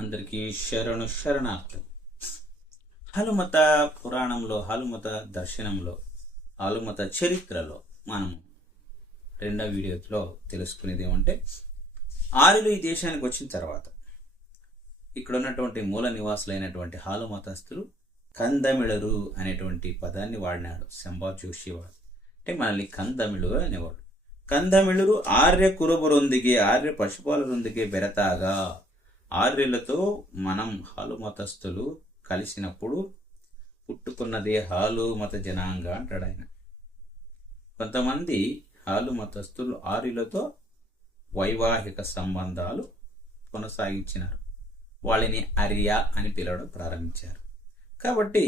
అందరికీ శరణార్థం. హనుమత పురాణంలో, హనుమత దర్శనంలో, హనుమత చరిత్రలో మనం రెండవ వీడియోలో తెలుసుకునేది ఏమంటే, ఆర్యులు ఈ దేశానికి వచ్చిన తర్వాత ఇక్కడ ఉన్నటువంటి మూల నివాసులైనటువంటి హాలు మతస్థులు కందమిళరు అనేటువంటి పదాన్ని వాడినాడు శంభా జోషి వాడు. అంటే మనల్ని కందమిళరు అనేవాడు. కందమిళరు ఆర్య కురుబురొందిగే, ఆర్య పశుపాలరొందిగే బెరతాగా, ఆర్యులతో మనం హాలు మతస్థులు కలిసినప్పుడు పుట్టుకున్నదే హాలు మత జనాంగ అంటాడు ఆయన. కొంతమంది హాలు మతస్థులు ఆర్యులతో వైవాహిక సంబంధాలు కొనసాగించినారు. వాళ్ళని ఆర్య అని పిలవడం ప్రారంభించారు. కాబట్టి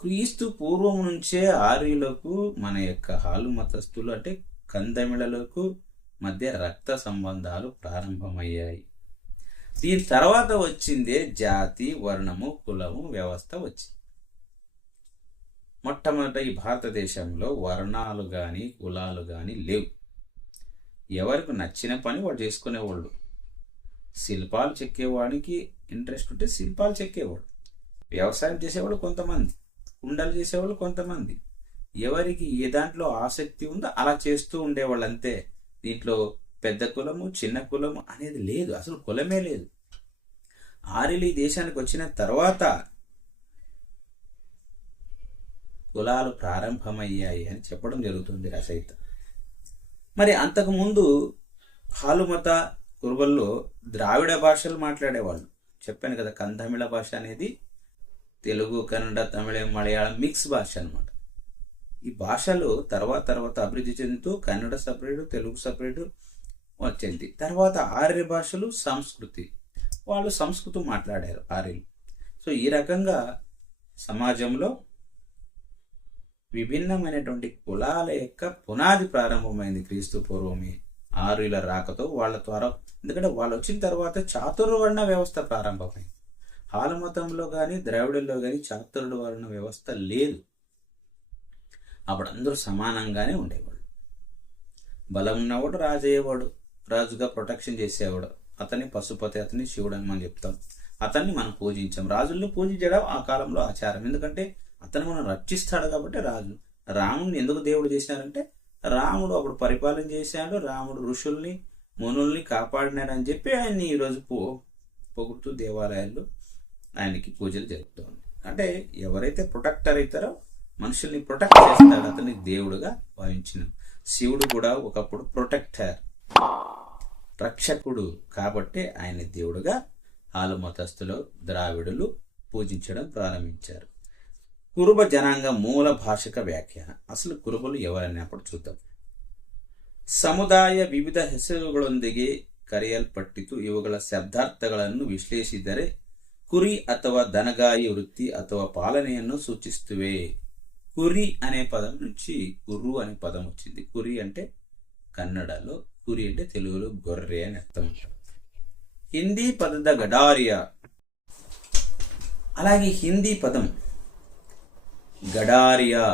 క్రీస్తు పూర్వం నుంచే ఆర్యులకు మన యొక్క హాలు మతస్థులు అంటే కందమిళలకు మధ్య రక్త సంబంధాలు ప్రారంభమయ్యాయి. దీని తర్వాత వచ్చిందే జాతి, వర్ణము, కులము వ్యవస్థ వచ్చింది. మొట్టమొదట ఈ భారతదేశంలో వర్ణాలు కానీ కులాలు కానీ లేవు. ఎవరికి నచ్చిన పని వాడు చేసుకునేవాళ్ళు. శిల్పాలు చెక్కేవాడికి ఇంట్రెస్ట్ ఉంటే శిల్పాలు చెక్కేవాడు, వ్యవసాయం చేసేవాళ్ళు కొంతమంది, కుండలు చేసేవాళ్ళు కొంతమంది, ఎవరికి ఏ దాంట్లో ఆసక్తి ఉందో అలా చేస్తూ ఉండేవాళ్ళు అంతే. దీంట్లో పెద్ద కులము చిన్న కులము అనేది లేదు, అసలు కులమే లేదు. ఆర్యులు ఈ దేశానికి వచ్చిన తర్వాత కులాలు ప్రారంభమయ్యాయి అని చెప్పడం జరుగుతుంది రచయిత. మరి అంతకుముందు హాలుమత కురుబల్లో ద్రావిడ భాషలు మాట్లాడేవాళ్ళు. చెప్పాను కదా, కందమిళ భాష అనేది తెలుగు, కన్నడ, తమిళం, మలయాళం మిక్స్ భాష అనమాట. ఈ భాషలు తర్వాత అభివృద్ధి చెందుతూ కన్నడ సపరేటు, తెలుగు సపరేటు వచ్చింది. తర్వాత ఆర్య భాషలు, సంస్కృతి, వాళ్ళు సంస్కృతం మాట్లాడారు ఆర్యులు. సో ఈ రకంగా సమాజంలో విభిన్నమైనటువంటి కులాల యొక్క పునాది ప్రారంభమైంది క్రీస్తు పూర్వమే ఆర్యుల రాకతో. వాళ్ళ ద్వారా, ఎందుకంటే వాళ్ళు వచ్చిన తర్వాత చాతుర్వర్ణ వ్యవస్థ ప్రారంభమైంది. హాలు మతంలో కానీ ద్రావిడుల్లో కానీ చాతుర్వర్ణ వ్యవస్థ లేదు. అప్పుడు అందరూ సమానంగానే ఉండేవాడు. బలం ఉన్నవాడు రాజు అయ్యేవాడు, రాజుగా ప్రొటెక్షన్ చేసేవాడు. అతన్ని పశుపతి, అతన్ని శివుడు అని మనం చెప్తాం. అతన్ని మనం పూజించాం. రాజుల్ని పూజించడం ఆ కాలంలో ఆచారం. ఎందుకంటే అతను మనం రక్షిస్తాడు కాబట్టి రాజు. రాముడిని ఎందుకు దేవుడు చేశారంటే, రాముడు అప్పుడు పరిపాలన చేశాడు, రాముడు ఋషుల్ని మునుల్ని కాపాడినాడని చెప్పి ఆయన్ని ఈరోజు పొగుడుతూ దేవాలయాల్లో ఆయనకి పూజలు జరుపుతూ ఉన్నాయి. అంటే ఎవరైతే ప్రొటెక్టర్ అవుతారో, మనుషుల్ని ప్రొటెక్ట్ చేస్తాడు, అతన్ని దేవుడుగా భావించిన. శివుడు కూడా ఒకప్పుడు ప్రొటెక్టర్, రక్షకుడు కాబట్టి ఆయన దేవుడుగా హాలు మతస్థులు, ద్రావిడులు పూజించడం ప్రారంభించారు. కురుబ జనాంగ ಮೂಲ ಭಾಷಿಕ ವ್ಯಾಖ್ಯಾನ. ಅಸಲು ಕುರುಬಲು ఎవరన్నప్పుడు చూద్దాం. ಸಮುದಾಯ ವಿವಿಧ ಹೆಸರುಗಳೊಂದಿಗೆ ಕರೆಯಲ್ಪಟ್ಟಿತು. ಇವುಗಳ ಶಬ್ದಾರ್ಥಗಳನ್ನು ವಿಶ್ಲೇಷಿಸಿದರೆ ಕುರಿ ಅಥವಾ ದನಗಾಯಿ ವೃತ್ತಿ ಅಥವಾ ಪಾಲನೆಯನ್ನು సూచిస్తువే. కురి అనే పదం నుంచి కుర్రు అనే పదం వచ్చింది. కురి అంటే కన్నడలో, కురి అంటే తెలుగులో గొర్రె అని అర్థం. హిందీ పదದ గడారియా. అలాగే హిందీ పదం గడారియా,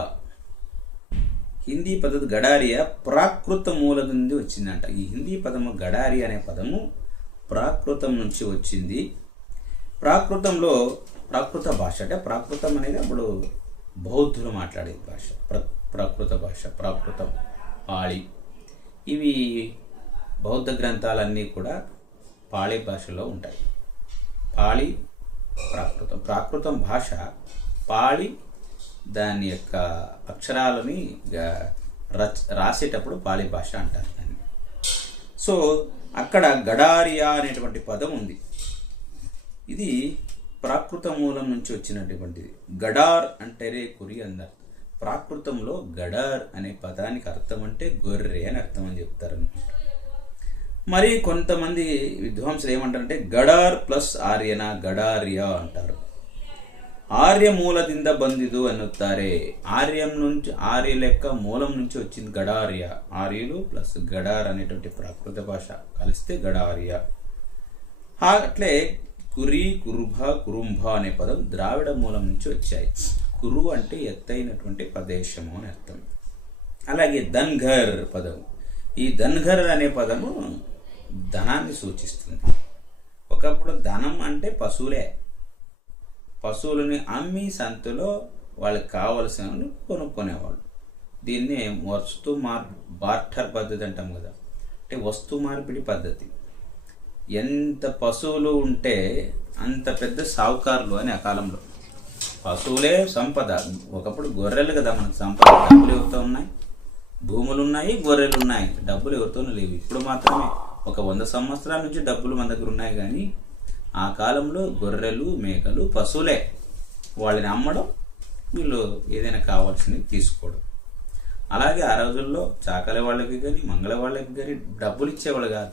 హిందీ పదం గడారియా ప్రాకృత మూలం నుండి వచ్చిందంట. ఈ హిందీ పదము గడారియా అనే పదము ప్రాకృతం నుంచి వచ్చింది. ప్రాకృతంలో ప్రాకృత భాష అంటే, ప్రాకృతం అనేది అప్పుడు బౌద్ధులు మాట్లాడే భాష. ప్రాకృత భాష, ప్రాకృతం, పాళి, ఇవి బౌద్ధ గ్రంథాలన్నీ కూడా పాళీ భాషలో ఉంటాయి. పాళి, ప్రాకృతం. ప్రాకృతం భాష పాళి దాని యొక్క అక్షరాలని రాసేటప్పుడు పాళీ భాష అంటారు దాన్ని. సో అక్కడ గడారియా అనేటువంటి పదం ఉంది. ఇది ప్రాకృత మూలం నుంచి వచ్చినటువంటిది. గడార్ అంటేనే కురి అందరు. ప్రాకృతంలో గడార్ అనే పదానికి అర్థం అంటే గొర్రె అని అర్థం అని చెప్తారు. మరి కొంతమంది విద్వాంసులు ఏమంటారంటే గడార్ ప్లస్ ఆర్యన గడారియా అంటారు. ఆర్య ಮೂಲದಿಂದ ಬಂದಿದು ಅನ್ನುತ್ತಾರೆ. ఆర్యం నుంచి, ఆర్య లెక్క మూలం నుంచి వచ్చింది గడార్య. ఆర్యులు ప్లస్ గడార్ అనేటువంటి ప్రాకృత భాష కలిస్తే గడార్య. అట్లే కురి, కురుభ, కురుంభ అనే పదం ద్రావిడ మూలం నుంచి వచ్చాయి. కురు అంటే ఎత్తైనటువంటి ప్రదేశము అని అర్థం. అలాగే ధన్ఘర్ పదం, ఈ ధన్ఘర్ అనే పదము ధనాన్ని సూచిస్తుంది. ఒక ఒకప్పుడు ధనం అంటే పశువులే. పశువులని అమ్మి సంతలో వాళ్ళకి కావలసినవి కొనుక్కునేవాళ్ళు. దీన్నే బార్టర్ పద్ధతి అంటాం కదా, అంటే వస్తు మార్పిడి పద్ధతి. ఎంత పశువులు ఉంటే అంత పెద్ద సావుకారులు అని ఆ కాలంలో. పశువులే సంపద. ఒకప్పుడు గొర్రెలు కదా మనకు సంపద. డబ్బులు ఎవరితో ఉన్నాయి? భూములు ఉన్నాయి, గొర్రెలు ఉన్నాయి, డబ్బులు ఎవరితోనూ లేవు. ఇప్పుడు మాత్రమే ఒక 100 సంవత్సరాల నుంచి డబ్బులు మన దగ్గర ఉన్నాయి, కానీ ఆ కాలంలో గొర్రెలు, మేకలు, పశువులే. వాళ్ళని అమ్మడం, వీళ్ళు ఏదైనా కావాల్సినవి తీసుకోవడం. అలాగే ఆ రోజుల్లో చాకలి వాళ్ళకి కానీ మంగళ వాళ్ళకి కానీ డబ్బులు ఇచ్చేవాళ్ళు కాదు.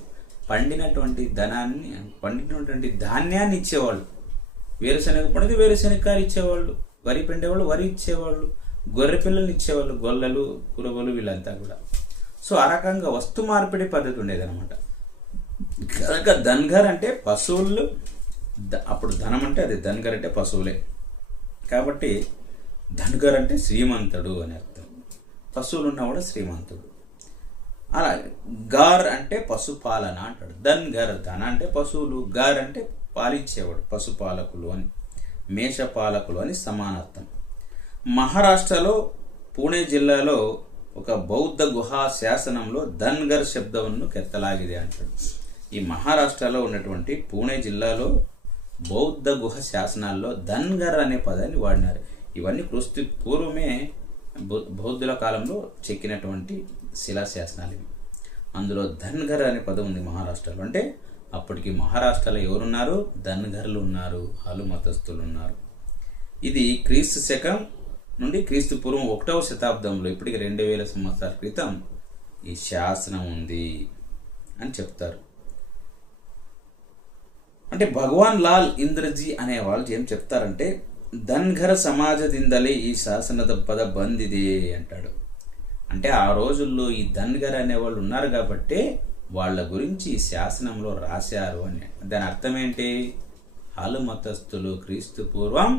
పండినటువంటి ధాన్యాన్ని ఇచ్చేవాళ్ళు. వేరుశనగ పండితే వేరుశనగకాయలు ఇచ్చేవాళ్ళు, వరి పండేవాళ్ళు వరి ఇచ్చేవాళ్ళు, గొర్రె పిల్లలు ఇచ్చేవాళ్ళు, గొల్లలు, కురగోలు, వీళ్ళంతా కూడా. సో ఆ రకంగా వస్తు మార్పిడి పద్ధతి ఉండేదన్నమాట. కనుక ధన్గర్ అంటే పశువులు. అప్పుడు ధనం అంటే అది, ధన్గర్ అంటే పశువులే. కాబట్టి ధన్గర్ అంటే శ్రీమంతుడు అని అర్థం. పశువులు ఉన్నవాడు శ్రీమంతుడు. అలాగే గార్ అంటే పశుపాలన అంటాడు. ధన్గర్, ధన అంటే పశువులు, గార్ అంటే పాలించేవాడు, పశుపాలకులు అని, మేషపాలకులు అని సమానార్థం. మహారాష్ట్రలో పూణే జిల్లాలో ఒక బౌద్ధ గుహా శాసనంలో ధన్గర్ శబ్దమును కెత్తలాಗಿದೆ అంటాడు. ఈ మహారాష్ట్రలో ఉన్నటువంటి పూణే జిల్లాలో బౌద్ధ గుహ శాసనాల్లో ధన్గర్ అనే పదాన్ని వాడినారు. ఇవన్నీ క్రీస్తు పూర్వమే బౌద్ధుల కాలంలో చెక్కినటువంటి శిలాశాసనాలు ఇవి. అందులో ధన్గర్ అనే పదం ఉంది మహారాష్ట్రలో. అంటే అప్పటికి మహారాష్ట్రలో ఎవరున్నారు? ధన్గర్లు ఉన్నారు, హాలు మతస్థులు ఉన్నారు. ఇది క్రీస్తు శకం నుండి క్రీస్తు పూర్వం 1వ శతాబ్దంలో, ఇప్పటికి 2000 సంవత్సరాల క్రితం ఈ శాసనం ఉంది అని చెప్తారు. అంటే భగవాన్ లాల్ ఇంద్రజీ అనే వాళ్ళు ఏం చెప్తారంటే, ధన్గర్ సమాజದಿಂದಲೇ ఈ శాసనದ పద బందిదే అంటాడు. అంటే ఆ రోజుల్లో ఈ ధన్గర్ అనేవాళ్ళు ఉన్నారు కాబట్టి వాళ్ళ గురించి ఈ శాసనంలో రాశారు అని. దాని అర్థం ఏంటి? హాలు మతస్థులు క్రీస్తు పూర్వం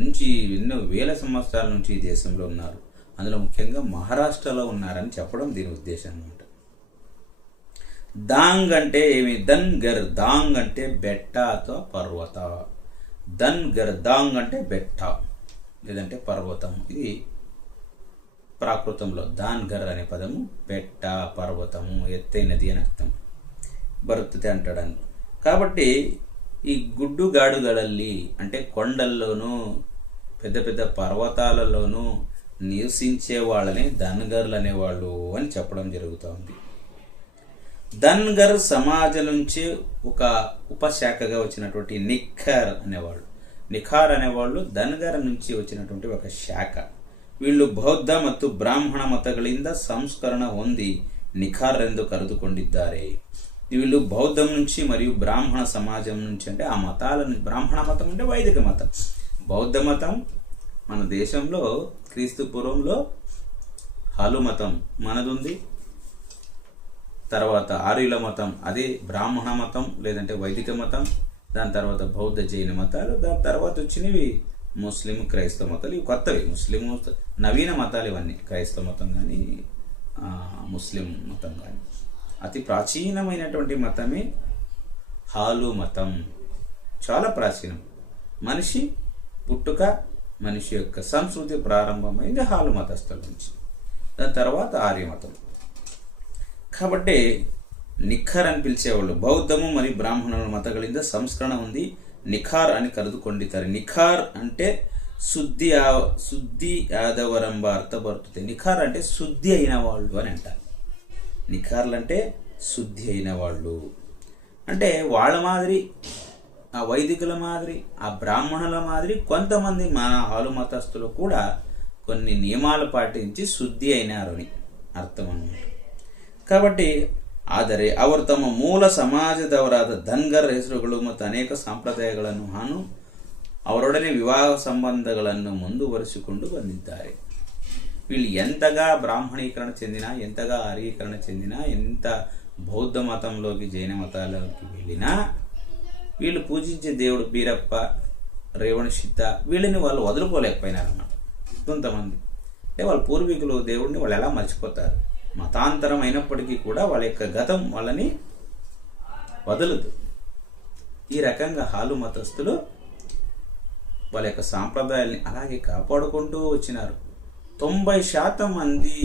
నుంచి ఎన్నో వేల సంవత్సరాల నుంచి ఈ దేశంలో ఉన్నారు, అందులో ముఖ్యంగా మహారాష్ట్రలో ఉన్నారని చెప్పడం దీని ఉద్దేశం అన్నమాట. దాంగ్ అంటే ఏమి? ధన్గర్. దాంగ్ అంటే బెట్ట అథవా పర్వత. ధన్గర్, దాంగ్ అంటే బెట్ట లేదంటే పర్వతం. ఇది ప్రాకృతంలో ధన్గర్ అనే పదము బెట్ట, పర్వతము, ఎత్తైనది అని అర్థం. బరుತ್ತದೆ అంటాడని. కాబట్టి ఈ గుడ్డుగాడుಗಳಲ್ಲಿ అంటే కొండల్లోనూ పెద్ద పెద్ద పర్వతాలలోనూ నివసించే వాళ్ళని ధన్గర్లు అనేవాళ్ళు అని చెప్పడం జరుగుతుంది. ధన్గర్ సమాజం నుంచి ఒక ఉపశాఖగా వచ్చినటువంటి నిఖార్ అనేవాళ్ళు ధన్గర్ నుంచి వచ్చినటువంటి ఒక శాఖ. వీళ్ళు ಬೌದ್ಧ ಮತ್ತು ಬ್ರಾಹ್ಮಣ ಮತಗಳಿಂದ ಸಂಸ್ಕರಣ ಹೊಂದಿ ನಿಖಾರೆಂದು ಕರೆದುಕೊಂಡಿದ್ದಾರೆ. వీళ్ళు బౌద్ధం నుంచి మరియు బ్రాహ్మణ సమాజం నుంచి, అంటే ఆ మతాలను, బ్రాహ్మణ మతం అంటే వైదిక మతం, బౌద్ధ మతం మన దేశంలో క్రీస్తు పూర్వంలో హాలు మతం మనదుంది. తర్వాత ఆర్యుల మతం, అదే బ్రాహ్మణ మతం లేదంటే వైదిక మతం. దాని తర్వాత బౌద్ధ జైన మతాలు. దాని తర్వాత వచ్చినవి ముస్లిం, క్రైస్తవ మతాలు. ఇవి కొత్తవి. ముస్లిం నవీన మతాలు ఇవన్నీ. క్రైస్తవ మతం కానీ ముస్లిం మతం కానీ. అతి ప్రాచీనమైనటువంటి మతమే హాలు మతం. చాలా ప్రాచీనం. మనిషి పుట్టుక, మనిషి యొక్క సంస్కృతి ప్రారంభమైంది హాలు మతస్థుల నుంచి. దాని తర్వాత ఆర్య మతం. కాబట్టి నిఖార్ అని పిలిచేవాళ్ళు. బౌద్ధము మరియు బ్రాహ్మణుల మతಗಳಿಂದ సంస్కరణ ఉంది, నిఖార్ అని కರೆದುಕೊಂಡಿದ್ದಾರೆ. నిఖార్ అంటే శుద్ధి ఆదవరంబ అర్థ బరుతుంది. నిఖార్ అంటే శుద్ధి అయిన వాళ్ళు అని అంటారు. నిఖార్లు అంటే శుద్ధి అయిన వాళ్ళు. అంటే వాళ్ళ మాదిరి, ఆ వైదికుల మాదిరి, ఆ బ్రాహ్మణుల మాదిరి కొంతమంది మన హాలు మతస్థులు కూడా కొన్ని నియమాలు పాటించి శుద్ధి అయినారు అని అర్థం అన్నమాట. కాబట్టి ಆದರೆ ಅವರು ತಮ್ಮ ಮೂಲ ಸಮಾಜದವರಾದ ಧನ್ಗರ್ ಹೆಸರುಗಳು ಮತ್ತು ಅನೇಕ ಸಂಪ್ರದಾಯಗಳನ್ನು ಹಾನು ಅವರೊಡನೆ ವಿವಾಹ ಸಂಬಂಧಗಳನ್ನು ಮುಂದುವರಿಸಿಕೊಂಡು ಬಂದಿದ್ದಾರೆ. వీళ్ళు ఎంతగా బ్రాహ్మణీకరణ చెందినా, ఎంతగా ఆర్యీకరణ చెందినా, ఎంత బౌద్ధ మతంలోకి జైన మతాలలోకి వెళ్ళినా, వీళ్ళు పూజించే దేవుడు బీరప్ప, రేవణ సిద్ధ, వీళ్ళని వాళ్ళు వదులుకోలేకపోయినారన్నమాట. కొంతమంది అంటే వాళ్ళ పూర్వీకులు దేవుడిని వాళ్ళు ఎలా మర్చిపోతారు? మతాంతరం అయినప్పటికీ కూడా వాళ్ళ యొక్క గతం వాళ్ళని వదలదు. ఈ రకంగా హాలు మతస్థులు వాళ్ళ యొక్క సాంప్రదాయాల్ని అలాగే కాపాడుకుంటూ వచ్చినారు. 90% మంది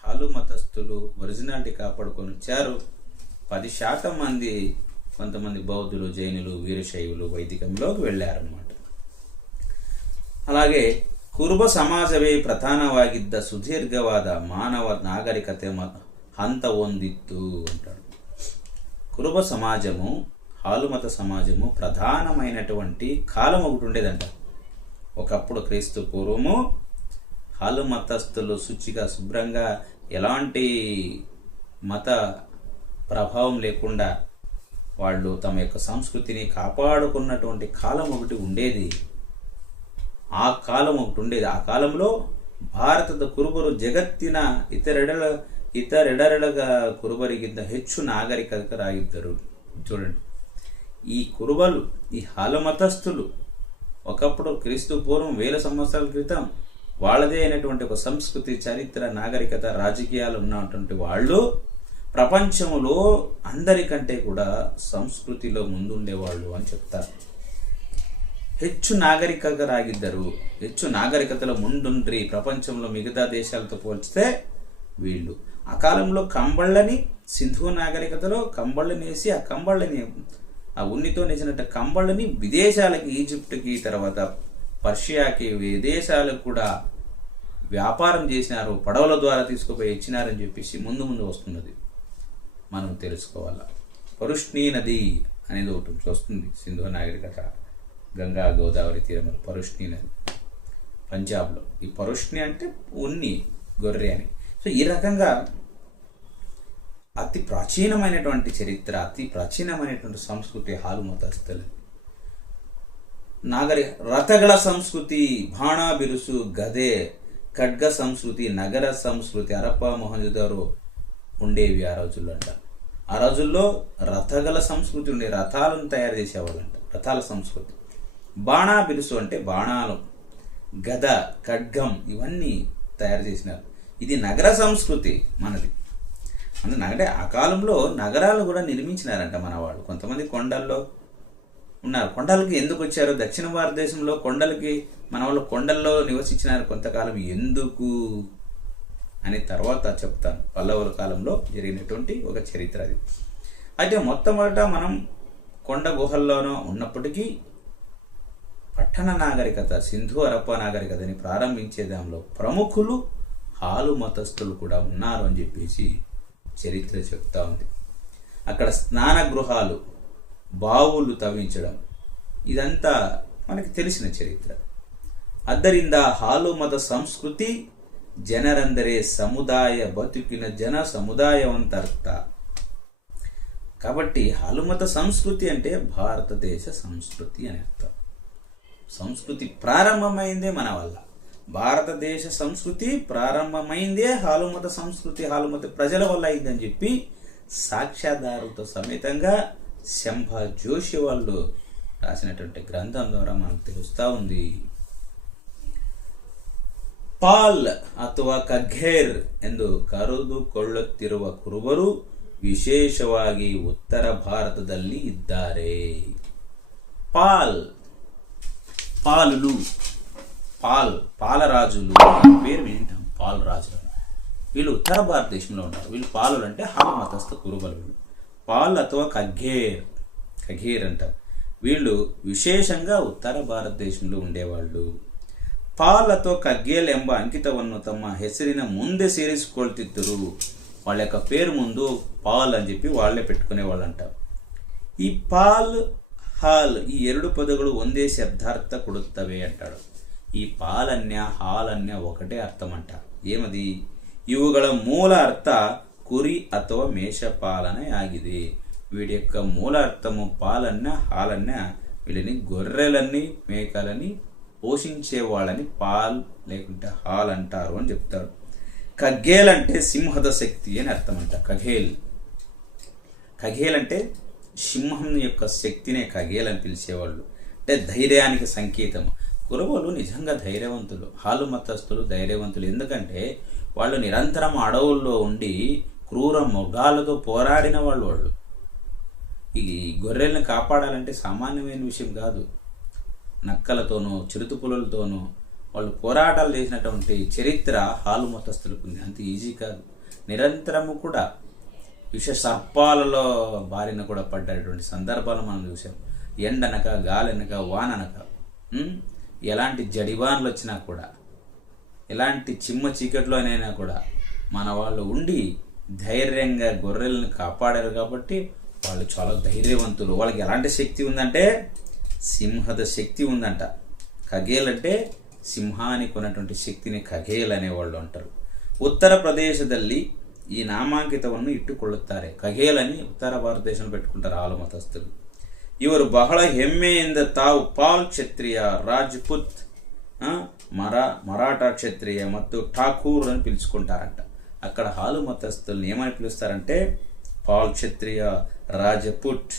హాలు మతస్థులు ఒరిజినాలిటీ కాపాడుకొని వచ్చారు. 10% మంది కొంతమంది బౌద్ధులు, జైనులు, వీరశైవులు వైదికంలోకి వెళ్ళారన్నమాట. అలాగే ಕುರುಬ ಸಮಾಜವೇ ಪ್ರಧಾನವಾಗಿದ್ದ ಸುದೀರ್ಘವಾದ ಮಾನವ ನಾಗರಿಕತೆ ಹಂತ ಹೊಂದಿತ್ತು అంటాడు. కురుబ సమాజము, హాలుమత సమాజము ప్రధానమైనటువంటి కాలం ఒకటి ఉండేదంట. ఒకప్పుడు క్రీస్తు పూర్వము హాలు మతస్థులు శుచిగా, శుభ్రంగా, ఎలాంటి మత ప్రభావం లేకుండా వాళ్ళు తమ యొక్క సంస్కృతిని కాపాడుకున్నటువంటి కాలం ఒకటి ఉండేది. ಆ ಕಾಲಂ ఒకటి ఉండేది. ಆ ಕಾಲంలో ಭಾರತದ ಕುರುಬರು ಜಗತ್ತಿನ ಇತರೆಡರಳ ಕುರುಬರಿಗಿಂತ ಹೆಚ್ಚು ನಾಗರಿಕರಾಗಿದ್ದರು. చూడండి, ఈ కురుబలు, ఈ హాలమతస్థులు ఒకప్పుడు క్రీస్తు పూర్వం 1000 సంవత్సరాల క్రితం వాళ్ళదే అయినటువంటి ఒక సంస్కృతి, చరిత్ర, నాగరికత, రాజకీయాలు ఉన్నటువంటి వాళ్ళు ప్రపంచంలో అందరికంటే కూడా సంస్కృతిలో ముందుండేవాళ్ళు అని చెప్తారు. ಹೆಚ್ಚು నాగరికరాగిద్దరు, ಹೆಚ್ಚು నాగరికతలో ముందుండ్రి ప్రపంచంలో మిగతా దేశాలతో పోల్చితే వీళ్ళు. ఆ కాలంలో కంబళ్ళని, సింధు నాగరికతలో కంబళ్ళని వేసి ఆ కంబళ్ళని, ఆ ఉన్నితో నేసినట్టు కంబళ్ళని విదేశాలకి, ఈజిప్ట్కి, తర్వాత పర్షియాకి, విదేశాలకు కూడా వ్యాపారం చేసినారు, పడవల ద్వారా తీసుకుపోయి ఇచ్చినారని చెప్పేసి ముందు ముందు వస్తున్నది మనం తెలుసుకోవాలా. పరుష్ణీ నది అనేది ఒకటి వస్తుంది, సింధు నాగరికత, గంగా గోదావరి తీరంలో పరుష్ణి నది, పంజాబ్లో. ఈ పరుష్ణి అంటే ఉన్ని, గొర్రె అని. సో ఈ రకంగా అతి ప్రాచీనమైనటువంటి చరిత్ర, అతి ప్రాచీనమైనటువంటి సంస్కృతి హాలు మతస్థులు. రథಗಳ సంస్కృతి, బాణా బిరుసు, గదే, ఖడ్గ సంస్కృతి, నగర సంస్కృతి, హరప్పా, మొహంజదారో ఉండేవి ఆ రోజుల్లో అంట. ఆ రోజుల్లో రథగల సంస్కృతి ఉండే, రథాలను తయారు చేసేవాళ్ళంట, రథాల సంస్కృతి. బాణా బిరుసు అంటే బాణాలు, గద, ఖడ్గం ఇవన్నీ తయారు చేసినారు. ఇది నగర సంస్కృతి మనది. అంటే ఆ కాలంలో నగరాలు కూడా నిర్మించినారంట మన వాళ్ళు. కొంతమంది కొండల్లో ఉన్నారు. కొండలకి ఎందుకు వచ్చారు? దక్షిణ భారతదేశంలో కొండలకి మన వాళ్ళు కొండల్లో నివసించినారు కొంతకాలం. ఎందుకు అని తర్వాత చెప్తాను. పల్లవుల కాలంలో జరిగినటువంటి ఒక చరిత్ర అది. అయితే మొట్టమొదట మనం కొండ గుహల్లోనూ ఉన్నప్పటికీ పట్టణ నాగరికత, సింధు హరప్పా నాగరికతని ప్రారంభించే దానిలో ప్రముఖులు హాలు మతస్థులు కూడా ఉన్నారు అని చెప్పేసి చరిత్ర చెప్తా ఉంది. అక్కడ స్నాన గృహాలు, బావులు తవ్వించడం, ఇదంతా మనకి తెలిసిన చరిత్ర. ಆದ್ದರಿಂದ ಹಾಲು ಮತ ಸಂಸ್ಕೃತಿ ಜನರಂದರೆ ಸಮುದಾಯ ಬದುಕಿನ ಜನ ಸಮುದಾಯವಂತ ಅರ್ಥ. కాబట్టి హాలుమత సంస్కృతి అంటే భారతదేశ సంస్కృతి అని అర్థం. సంస్కృతి ప్రారంభమైందే మన వల్ల. భారతదేశ సంస్కృతి ప్రారంభమైందే హాలుమత సంస్కృతి, హాలుమత ప్రజల వల్ల అయిందని చెప్పి సాక్ష్యాధారులతో సమేతంగా శంభ జోషి వాళ్ళు రాసినటువంటి గ్రంథం ద్వారా మనకు తెలుస్తూ ఉంది. ಪಾಲ್ ಅಥವಾ ಕಘೇರ್ ಎಂದು ಕರೆದುಕೊಳ್ಳುತ್ತಿರುವ ಕುರುಬರು ವಿಶೇಷವಾಗಿ ಉತ್ತರ ಭಾರತದಲ್ಲಿ ಇದ್ದಾರೆ. పాలరాజులు పేరు వింటాం, పాలరాజులు. వీళ్ళు ఉత్తర భారతదేశంలో ఉన్నారు. వీళ్ళు పాలులు అంటే హాలు మతస్థ కురుబలు. వీళ్ళు పాల్ ಅಥವಾ కఘేర్ అంటారు. వీళ్ళు విశేషంగా ఉత్తర భారతదేశంలో ఉండేవాళ్ళు. ಪಾಲ್ ಅಥವಾ ಕಗ್ಗೇಲ್ ಎಂಬ ಅಂಕಿತವನ್ನು ತಮ್ಮ ಹೆಸರಿನ ಮುಂದೆ ಸೇರಿಸಿಕೊಳ್ತಿದ್ದರು. వాళ్ళ యొక్క పేరు ముందు పాల్ అని చెప్పి వాళ్ళే పెట్టుకునే వాళ్ళు అంటారు. ఈ పాల్, ಹಾಲ್ ಈ 2 ಪದಗಳು ಒಂದೇ ಶಬ್ದಾರ್ಥ ಕೊಡುತ್ತವೆ ಅಂటాడు. ఈ పాలన్య, ಹಾಲನ್ಯ ఒకటే అర్థం అంట. ఏమది? ఇವುಗಳ ಮೂಲ అర్థ కురి ಅಥವಾ మేషపాలన ఆಗಿದೆ. వీడి యొక్క మూల అర్థము పాలన్య, ಹಾಲನ್య. వీళ్ళని గొర్రెలని, మేకలని పోషించే వాళ్ళని పాల్ లేకుంటే హాల్ అంటారు అని చెప్తాడు. కఘేల్ అంటే సింహద శక్తి అని అర్థం అంట. కఘేల్ అంటే సింహం యొక్క శక్తినే కఘేల్ అని పిలిచేవాళ్ళు. అంటే ధైర్యానికి సంకేతం. కురుబలు నిజంగా ధైర్యవంతులు, హాలు మతస్థులు ధైర్యవంతులు. ఎందుకంటే వాళ్ళు నిరంతరం అడవుల్లో ఉండి క్రూర మృగాలతో పోరాడిన వాళ్ళు. ఈ గొర్రెల్ని కాపాడాలంటే సామాన్యమైన విషయం కాదు. నక్కలతోనూ చిరుతపులులతోనూ వాళ్ళు పోరాటాలు చేసినటువంటి చరిత్ర హాలు మతస్థులకు ఉంది. అంత ఈజీ కాదు. నిరంతరము కూడా విష సర్పాలలో బారిన కూడా పడ్డటువంటి సందర్భాలు మనం చూసాం. ఎండనక గాలనక వాననక ఎలాంటి జడివాన్లు వచ్చినా కూడా, ఎలాంటి చిమ్మ చీకట్లోనైనా కూడా మన వాళ్ళు ఉండి ధైర్యంగా గొర్రెలను కాపాడారు. కాబట్టి వాళ్ళు చాలా ధైర్యవంతులు. వాళ్ళకి ఎలాంటి శక్తి ఉందంటే సింహద శక్తి ఉందంట. ఖగేల్ అంటే సింహానికి ఉన్నటువంటి శక్తిని ಖಗೇಲ್ అనేవాళ్ళు ಅಂటారు. ಉತ್ತರ ಪ್ರದೇಶದಲ್ಲಿ ಈ ನಾಮಾಂಕಿತವನ್ನು ಇಟ್ಟುಕೊಳ್ಳುತ್ತಾರೆ. ಖಗೇಲ್ అని ಉತ್ತರ ಭಾರತದೇಶದಲ್ಲಿ పెట్టుకుంటారు ಹಾಲು ಮತಸ್ಥರು. ಇವರು ಬಹಳ ಹೆಮ್ಮೆಯಿಂದ ತಾವು ಪಾಲ್ ಕ್ಷತ್ರಿಯ, ರಾಜ್ಪುತ್, మరాఠా క్షత్రియ ಮತ್ತು ఠాకూర్ అని పిలుచుకుంటారంట. అక్కడ హాలు మతస్థుల్ని ఏమని పిలుస్తారంటే పాల్ క్షత్రియ, రాజపుట్,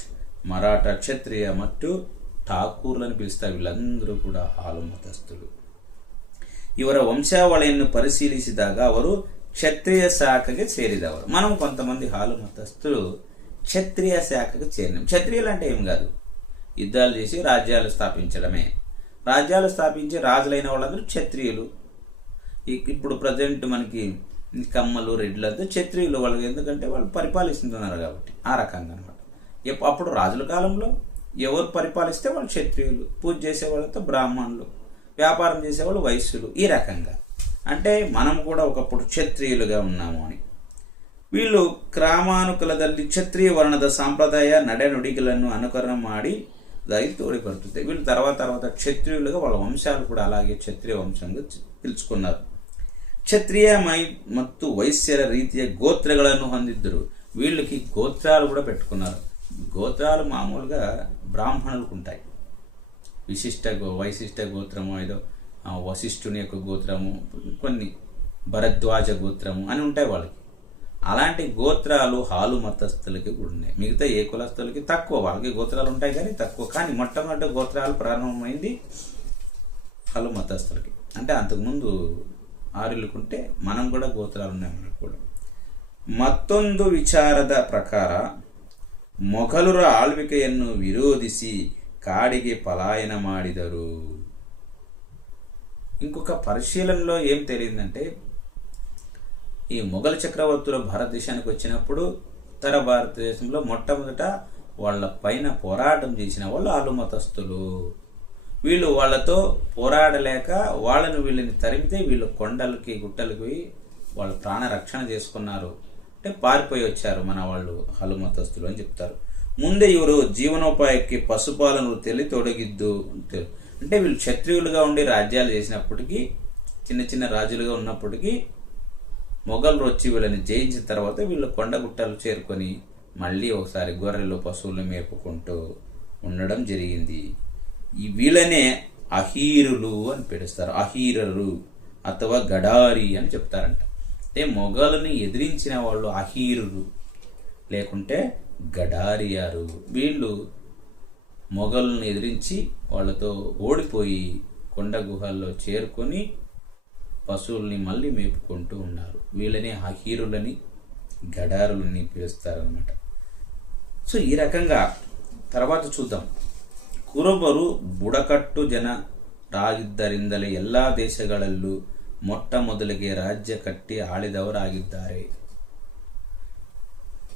మరాఠా క్షత్రియ ಮತ್ತು ಠಾಕೂರ್లను పిలుస్తారు. వీళ్ళందరూ కూడా ಹಾಲು ಮತಸ್ಥులు. ಇವರ ವಂಶಾವಳಿಯನ್ನು ಪರಿಶೀಲಿಸಿದಾಗ ಅವರು ಕ್ಷತ್ರಿಯ శాఖకి చేరిదವರು. మనం కొంతమంది హాలు మతస్థులు క్షత్రియ శాఖకు చేరినాం. క్షత్రియులు అంటే ఏం కాదు, యుద్ధాలు చేసి రాజ్యాలు స్థాపించడమే. రాజ్యాలు స్థాపించి రాజులైన వాళ్ళందరూ క్షత్రియులు. ఇప్పుడు ప్రజెంట్ మనకి కమ్మలు, రెడ్లు అంతా క్షత్రియులు. వాళ్ళకి ఎందుకంటే వాళ్ళు పరిపాలిస్తున్నారు కాబట్టి ఆ రకంగా అనమాట. అప్పుడు రాజుల కాలంలో ఎవరు పరిపాలిస్తే వాళ్ళు క్షత్రియులు, పూజ చేసేవాళ్ళతో బ్రాహ్మణులు, వ్యాపారం చేసేవాళ్ళు వైశ్యులు. ఈ రకంగా అంటే మనం కూడా ఒకప్పుడు క్షత్రియులుగా ఉన్నాము అని. వీళ్ళు ಕ್ರಮಾನುಕೂಲದಲ್ಲಿ ಕ್ಷತ್ರಿಯ ವರ್ಣದ ಸಂಪ್ರದಾಯ ನಡೆನುಡಿಗಳನ್ನು ಅನುಕರಣ ಮಾಡಿ తోడిపడుతుంది. వీళ్ళు తర్వాత క్షత్రియులుగా వాళ్ళ వంశాలు కూడా అలాగే క్షత్రియ వంశంగా పిలుచుకున్నారు. క్షత్రియ ಮತ್ತು ವೈಶ್ಯರ ರೀತಿಯ ಗೋತ್ರಗಳನ್ನು ಹೊಂದಿದ್ದರು. వీళ్ళకి గోత్రాలు కూడా పెట్టుకున్నారు. గోత్రాలు మామూలుగా బ్రాహ్మణులకు ఉంటాయి. వైశిష్ట గోత్రము, ఏదో వశిష్ఠుని యొక్క గోత్రము, కొన్ని భరద్వాజ గోత్రము అని ఉంటాయి వాళ్ళకి. అలాంటి గోత్రాలు హాలు మతస్థులకి కూడా ఉన్నాయి. మిగతా ఏ కులస్తులకి తక్కువ, వాళ్ళకి గోత్రాలు ఉంటాయి కానీ తక్కువ. కానీ మొట్టమొదటి గోత్రాలు ప్రారంభమైంది హాలు మతస్థులకి. అంటే అంతకుముందు ಆರಿಲುకుంటే మనం కూడా గోత్రాలు ఉన్నాయి మనకు కూడా. ಮತ್ತೊಂದು ವಿಚಾರದ ಪ್ರಕಾರ ಮೊಘಲರ ಆಳ್ವಿಕೆಯನ್ನು ವಿರೋಧಿಸಿ ಕಾಡಿಗೆ ಪಲಾಯನ ಮಾಡಿದರು. ఇంకొక పరిశీలనలో ఏం తెలియదంటే ఈ మొఘల్ చక్రవర్తులు భారతదేశానికి వచ్చినప్పుడు ఉత్తర భారతదేశంలో మొట్టమొదట వాళ్ళ పైన పోరాటం చేసిన వాళ్ళు హాలు మతస్థులు. వీళ్ళు వాళ్ళతో పోరాడలేక వీళ్ళని తరిమితే వీళ్ళు కొండలకి గుట్టలకి వాళ్ళు ప్రాణ రక్షణ చేసుకున్నారు. అంటే పారిపోయి వచ్చారు మన వాళ్ళు హాలు మతస్థులు అని చెప్తారు. ముందే ఇವರು జీవనోపాయకి పశుపాలన వృత్తిని తొడగిద్దు. అంటే వీళ్ళు క్షత్రియులుగా ఉండి రాజ్యాలు చేసినప్పటికీ, చిన్న రాజులుగా ఉన్నప్పటికీ మొఘలు వచ్చి వీళ్ళని జయించిన తర్వాత వీళ్ళు కొండగుట్టలు చేరుకొని మళ్ళీ ఒకసారి గొర్రెలు, పశువులు మేపుకుంటూ ఉండడం జరిగింది. ఈ వీళ్ళనే అహీరులు అని పిలుస్తారు. అహీరరు అథవా గడారి అని చెప్తారంట. అంటే మొఘలుని ఎదిరించిన వాళ్ళు అహీరులు, లేకుంటే గడారియారు. వీళ్ళు మొఘలుని ఎదిరించి వాళ్ళతో ఓడిపోయి కొండ గుహల్లో చేరుకొని పశువుల్ని మళ్ళీ మేపుకుంటూ ఉన్నారు. వీళ్ళని అహీరులని, గడారులని పిలుస్తారనమాట. సో ఈ రకంగా తర్వాత చూద్దాం. ಕುರುಬರು ಬುಡಕಟ್ಟು ಜನರಾಗಿದ್ದರಿಂದಲೇ ಎಲ್ಲ ದೇಶಗಳಲ್ಲೂ ಮೊಟ್ಟ ಮೊದಲಿಗೆ ರಾಜ್ಯ ಕಟ್ಟಿ ಆಳಿದವರಾಗಿದ್ದಾರೆ.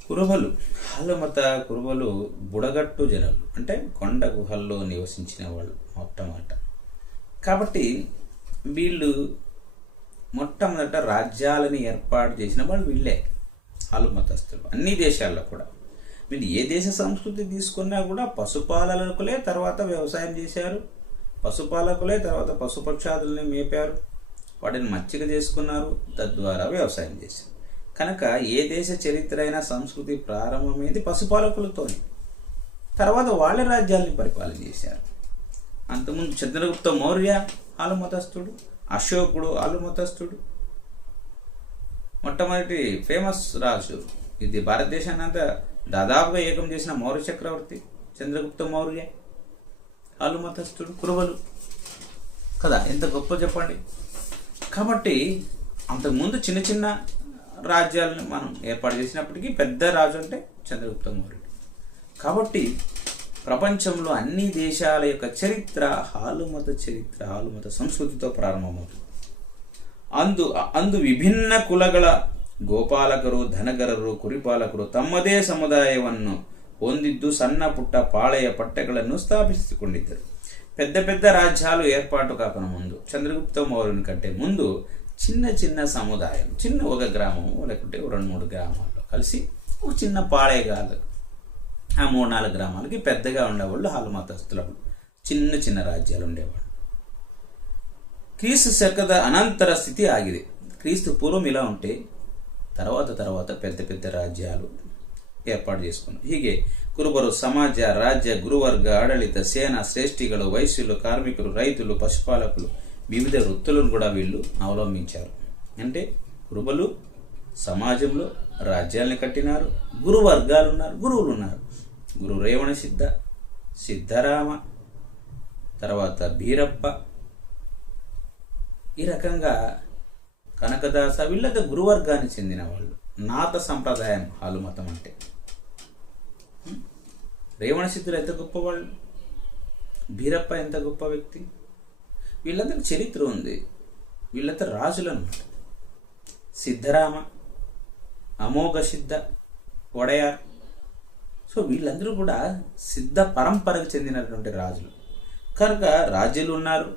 కురుబలు, హాలు మత కురుబలు బుడగట్టు జనులు, అంటే కొండ గుహల్లో నివసించిన వాళ్ళు మొట్టమొదట. కాబట్టి వీళ్ళు మొట్టమొదట రాజ్యాలని ఏర్పాటు చేసిన వాళ్ళు వీళ్ళే హాలు మతస్థులు. అన్ని దేశాల్లో కూడా వీళ్ళు ఏ దేశ సంస్కృతి తీసుకున్నా కూడా పశుపాలకులే తర్వాత వ్యవసాయం చేశారు, పశుపాలకులే తర్వాత పశుపక్షాదుల్ని మేపారు, వాటిని మచ్చిక చేసుకున్నారు, తద్వారా వ్యవసాయం చేశారు. కనుక ఏ దేశ చరిత్ర అయినా సంస్కృతి ప్రారంభమైంది పశుపాలకులతోనే. తర్వాత వాళ్ళ రాజ్యాల్ని పరిపాలన చేశారు. అంతకుముందు చంద్రగుప్త మౌర్య హాలు మతస్థుడు, అశోకుడు హాలు మతస్థుడు. మొట్టమొదటి ఫేమస్ రాజు, ఇది భారతదేశాన్ని అంతా దాదాపుగా ఏకం చేసిన మౌర్య చక్రవర్తి చంద్రగుప్త మౌర్య హాలు మతస్థుడు. కురుబలు కదా, ఎంత గొప్ప చెప్పండి. కాబట్టి అంతకుముందు చిన్న రాజ్యాలను మనం ఏర్పాటు చేసినప్పటికీ పెద్ద రాజు అంటే చంద్రగుప్త మౌర్యుడు. కాబట్టి ప్రపంచంలో అన్ని దేశాల యొక్క చరిత్ర హాలుమత సంస్కృతితో ಪ್ರಾರಂಭವಾಯಿತು. ಅಂದು ವಿಭಿನ್ನ ಕುಲಗಳ ಗೋಪಾಲಕರು, ಧನಗರರು, ಕುರಿಪಾಲಕರು ತಮ್ಮದೇ ಸಮುದಾಯವನ್ನು ಹೊಂದಿದ್ದು ಸಣ್ಣ ಪುಟ್ಟ ಪಾಳೆಯ ಪಟ್ಟೆಗಳನ್ನು స్థాపించుಕೊಂಡಿದ್ದರು. పెద్ద పెద్ద రాజ్యాలు ఏర్పాటు కాక ముందు, చంద్రగుప్త మౌర్యుని కంటే ముందు చిన్న చిన్న సముదాయం, చిన్న ఒక గ్రామం లేకుంటే 2-3 గ్రామాల్లో కలిసి ఒక చిన్న పాళేగాలు, ఆ 3-4 గ్రామాలకి పెద్దగా ఉండేవాళ్ళు హాలు మతస్థులు. చిన్న చిన్న రాజ్యాలు ఉండేవాళ్ళు. క్రీస్తు శకದ అనంతర స్థితి ఆಗಿದೆ. క్రీస్తు పూర్వం ఇలా ఉంటే తర్వాత పెద్ద పెద్ద రాజ్యాలు ఏర్పాటు చేసుకున్నారు. ಹೀಗೆ ಕುರುಬರು, ಸಮಾಜ, ರಾಜ್ಯ, ಗುರುವರ್ಗ, ఆడళిత, సేన, శ్రేష్ఠిಗಳು, వైశ్యులు, కార్మికులు, రైతులు, పశుపాలకులు, వివిధ వృత్తులను కూడా వీళ్ళు అవలంబించారు. అంటే కురుబలు సమాజంలో రాజ్యాలను కట్టినారు, గురు వర్గాలు ఉన్నారు, గురువులు ఉన్నారు. గురు రేవణ సిద్ధ, సిద్ధరామ, తర్వాత బీరప్ప, ఈ రకంగా కనకదాస, వీళ్ళంతా గురువర్గానికి చెందిన వాళ్ళు. నాత సంప్రదాయం హాలు మతం అంటే. రేవణ సిద్ధులు ఎంత గొప్పవాళ్ళు, బీరప్ప ఎంత గొప్ప వ్యక్తి. వీళ్ళందరికీ చరిత్ర ఉంది. వీళ్ళంతా రాజులు అన్నమాట. సిద్ధరామ, అమోఘ సిద్ధ, వడయార్. సో వీళ్ళందరూ కూడా సిద్ధ పరంపరకు చెందినటువంటి రాజులు. కనుక రాజ్యులు ఉన్నారు,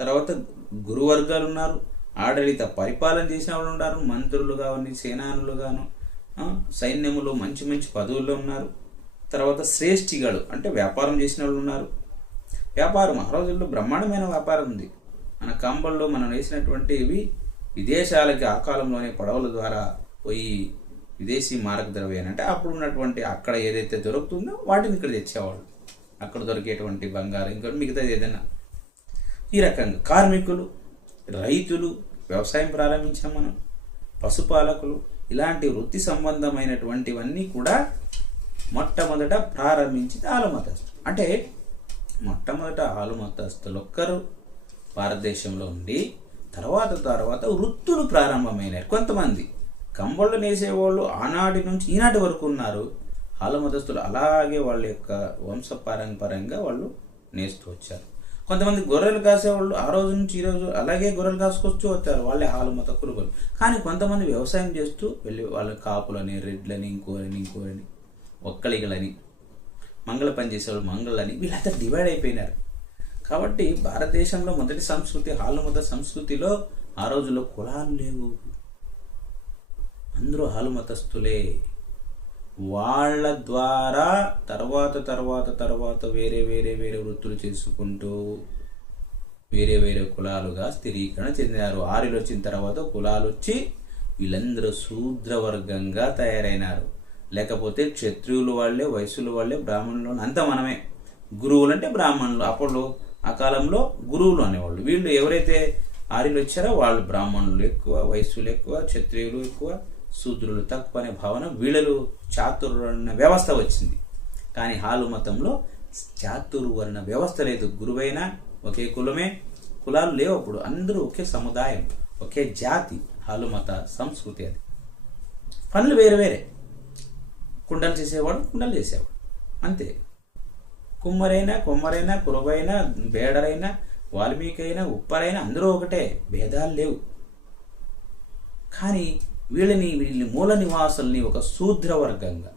తర్వాత గురువర్గాలు ఉన్నారు, ఆడళిత పరిపాలన చేసిన వాళ్ళు ఉన్నారు, మంత్రులు కావని, సేనానులు గాను, సైన్యములు మంచి మంచి పదవుల్లో ఉన్నారు. తర్వాత శ్రేష్ఠిగాడు అంటే వ్యాపారం చేసిన వాళ్ళు ఉన్నారు. వ్యాపారం ఆ రోజుల్లో బ్రహ్మాండమైన వ్యాపారం ఉంది. మన కంబల్లో మనం వేసినటువంటి ఇవి విదేశాలకి ఆ కాలంలోనే పడవల ద్వారా పోయి విదేశీ మారక ద్రవ్యాన్ని, అంటే అప్పుడు ఉన్నటువంటి అక్కడ ఏదైతే దొరుకుతుందో వాటిని ఇక్కడ తెచ్చేవాళ్ళు. అక్కడ దొరికేటువంటి బంగారం, ఇంకా మిగతాది ఏదైనా. ఈ రకంగా కార్మికులు, రైతులు, వ్యవసాయం ప్రారంభించాం మనం, పశుపాలకులు, ఇలాంటి వృత్తి సంబంధమైనటువంటివన్నీ కూడా మొట్టమొదట ప్రారంభించింది హాలు మతస్థులు. అంటే మొట్టమొదట హాలు మతస్థులు ఒక్కరు భారతదేశంలో ఉండి తర్వాత వృత్తులు ప్రారంభమైనారు. కొంతమంది కంబళ్ళు నేసేవాళ్ళు ఆనాటి నుంచి ఈనాటి వరకు ఉన్నారు. హాలు మతస్థులు అలాగే వాళ్ళ యొక్క వంశపారంపరంగా వాళ్ళు నేస్తూ వచ్చారు. కొంతమంది గొర్రెలు కాసేవాళ్ళు ఆ రోజు నుంచి ఈ రోజు అలాగే గొర్రెలు కాసుకొస్తూ వచ్చారు, వాళ్ళే హాలు మత కురుబలు. కానీ కొంతమంది వ్యవసాయం చేస్తూ వెళ్ళి వాళ్ళ కాపులని, రెడ్లని, ఇంకోరని, ఒక్కలిగలని, మంగళ పని చేసేవాళ్ళు మంగళని, వీళ్ళంతా డివైడ్ అయిపోయినారు. కాబట్టి భారతదేశంలో మొదటి సంస్కృతి హాలు మత సంస్కృతిలో ఆ రోజుల్లో కులాలు లేవు, అందరూ హాలు మతస్థులే. వాళ్ళ ద్వారా తర్వాత వేరే వృత్తులు చేసుకుంటూ వేరే కులాలుగా స్థిరీకరణ చెందినారు. ఆర్యులు వచ్చిన తర్వాత కులాలు వచ్చి వీళ్ళందరూ శూద్రవర్గంగా తయారైనారు. లేకపోతే క్షత్రియులు వాళ్ళే, వైశ్యులు వాళ్ళే, బ్రాహ్మణులు అంతా మనమే. గురువులు అంటే బ్రాహ్మణులు. అప్పుడు ఆ కాలంలో గురువులు అనేవాళ్ళు. వీళ్ళు ఎవరైతే ఆర్యులు వచ్చారో వాళ్ళు బ్రాహ్మణులు ఎక్కువ, వైశ్యులు ఎక్కువ, క్షత్రియులు ఎక్కువ, శూద్రులు తక్కువ అనే భావన. వీళ్ళలు చాతుర్వర్ణ వ్యవస్థ వచ్చింది. కానీ హాలు మతంలో చాతుర్వర్ణ వ్యవస్థ లేదు. గురువైనా ఒకే కులమే, కులాలు లేవు. అప్పుడు అందరూ ఒకే సముదాయం, ఒకే జాతి. హాలు మత సంస్కృతి అది. పనులు వేరే. కుండలు చేసేవాడు కుండలు చేసేవాడు అంతే. కుమ్మరైనా, కురువైనా, బేడరైనా, వాల్మీకి అయినా, ఉప్పరైనా అందరూ ఒకటే, భేదాలు లేవు. కానీ వీళ్ళ మూల నివాసుల్ని ఒక శూద్ర వర్గంగా,